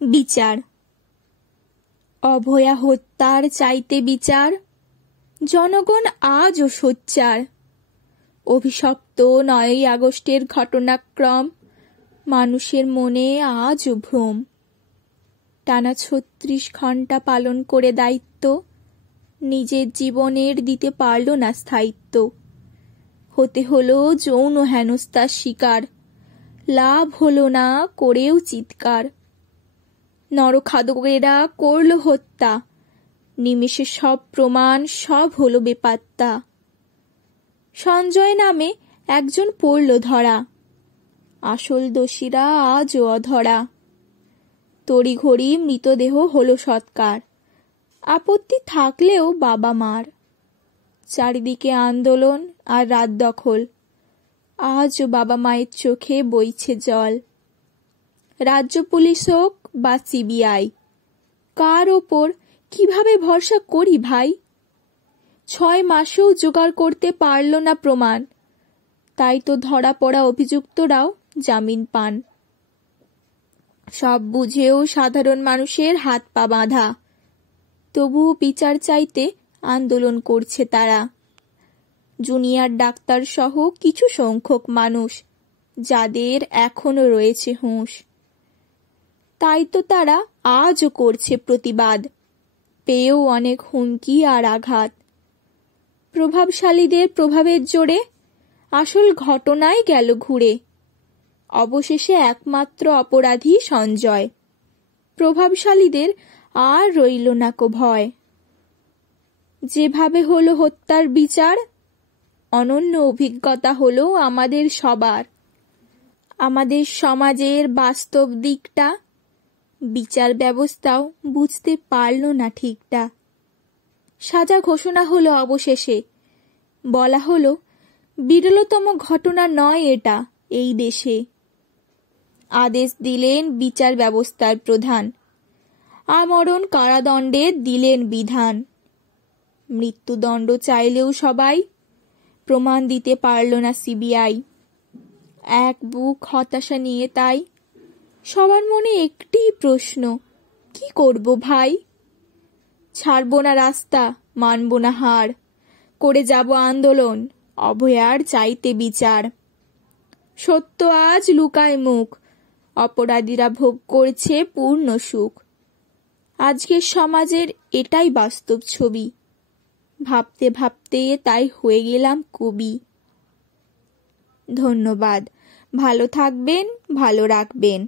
বিচার। অভয়া হত্যার চাইতে বিচার, জনগণ আজও সোচ্চার। অভিশপ্ত 9ই আগস্টের ঘটনাক্রম, মানুষের মনে আজও ভ্রম। টানা 36 ঘন্টা পালন করে দায়িত্ব, নিজের জীবনের দিতে পারল না স্থায়িত্ব। হতে হলো যৌন হেনস্থার শিকার, লাভ হলো না করেও চিৎকার। নরখাদকেরা করল হত্যা, নিমেষে সব প্রমাণ সব হলো বেপাত্তা। সঞ্জয় নামে একজন পড়ল ধরা, আসল দোষীরা আজও অধরা। তড়িঘড়ি মৃতদেহ হলো সৎকার, আপত্তি থাকলেও বাবা মার। চারিদিকে আন্দোলন আর রাত দখল, আজও বাবা মায়ের চোখে বইছে জল। রাজ্য পুলিশ হোক বা সিবিআই, কার ওপর কিভাবে ভরসা করি ভাই? 6 মাসেও জোগাড় করতে পারল না প্রমাণ, তাই তো ধরা পড়া অভিযুক্তরাও জামিন পান। সব বুঝেও সাধারণ মানুষের হাত পা বাঁধা, তবুও বিচার চাইতে আন্দোলন করছে তারা। জুনিয়র ডাক্তার সহ কিছু সংখ্যক মানুষ, যাদের এখনো রয়েছে হুঁশ। তাই তো তারা আজও করছে প্রতিবাদ, পেয়েও অনেক হুমকি আর আঘাত। প্রভাবশালীদের প্রভাবের জোরে আসল ঘটনায় গেল ঘুরে। অবশেষে একমাত্র অপরাধী সঞ্জয়, প্রভাবশালীদের আর রইল না কো ভয়। যেভাবে হলো হত্যার বিচার, অনন্য অভিজ্ঞতা হলো আমাদের সবার। আমাদের সমাজের বাস্তব দিকটা বিচার ব্যবস্থাও বুঝতে পারল না ঠিকটা। সাজা ঘোষণা হলো অবশেষে, বলা হলো বিরলতম ঘটনা নয় এটা এই দেশে। আদেশ দিলেন বিচার ব্যবস্থার প্রধান, আমরণ কারাদণ্ডের দিলেন বিধান। মৃত্যুদণ্ড চাইলেও সবাই, প্রমাণ দিতে পারল না সিবিআই। এক বুক হতাশা নিয়ে তাই সবার মনে একটি প্রশ্ন, কি করব ভাই? ছাড়ব না রাস্তা, মানব না হার, করে যাব আন্দোলন, অভয়ার চাইতে বিচার। সত্য আজ লুকায় মুখ, অপরাধীরা ভোগ করছে পূর্ণ সুখ। আজকের সমাজের এটাই বাস্তব ছবি, ভাবতে ভাবতে তাই হয়ে গেলাম কবি। ধন্যবাদ। ভালো থাকবেন, ভালো রাখবেন।